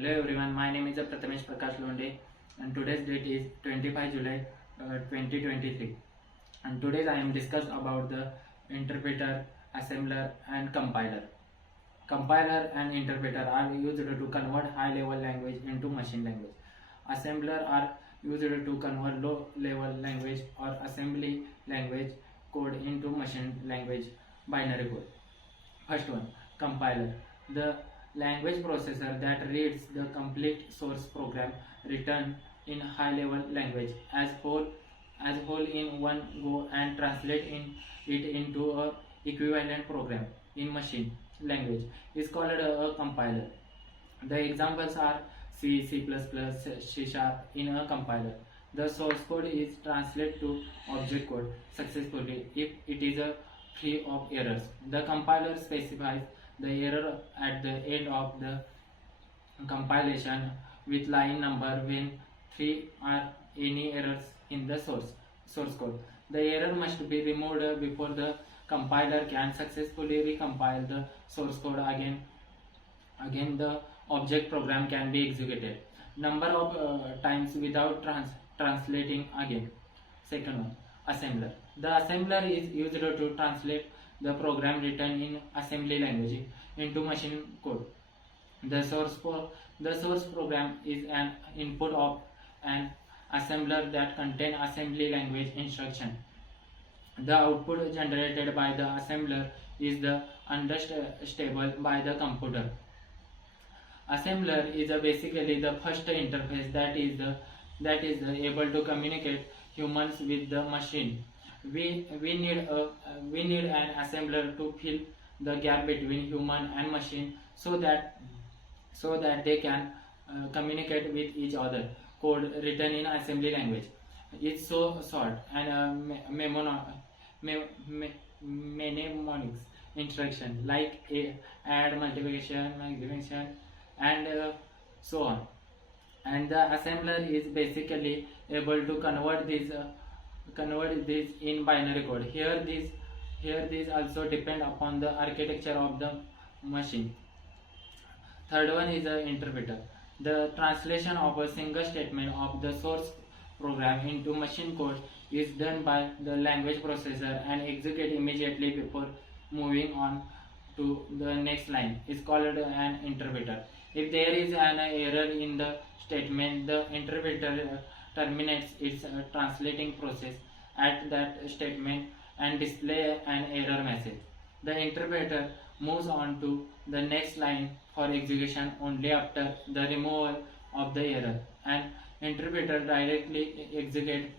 Hello everyone, my name is Prathamesh Prakash Londe and today's date is 25 July 2023, and today I am discuss about the interpreter, assembler and compiler. Compiler and interpreter are used to convert high level language into machine language. Assembler are used to convert low level language or assembly language code into machine language binary code. First one, compiler. The language processor that reads the complete source program written in high level language as whole in one go and translate it into a equivalent program in machine language is called a compiler. The examples are C, C++, C#. In a compiler, the source code is translated to object code successfully if it is free of errors. The compiler specifies the error at the end of the compilation with line number when there are any errors in the source code. The error must be removed before the compiler can successfully recompile the source code again. The object program can be executed number of times without translating again. Second one, assembler. The assembler is used to translate the program written in assembly language into machine code. The source program is an input of an assembler that contain assembly language instruction. The output generated by the assembler is the understandable by the computer. Assembler is basically the first interface that is able to communicate humans with the machine. We need an assembler to fill the gap between human and machine so that they can communicate with each other. Code written in assembly language is so short and mnemonics instruction like add, multiplication, multiplication, and so on. And the assembler is basically able to convert this in binary code. Here these also depend upon the architecture of the machine. Third one is the interpreter. The translation of a single statement of the source program into machine code is done by the language processor and executed immediately before moving on to the next line is called an interpreter. If there is an error in the statement, the interpreter terminates its translating process at that statement and display an error message. The interpreter moves on to the next line for execution only after the removal of the error. And interpreter directly execute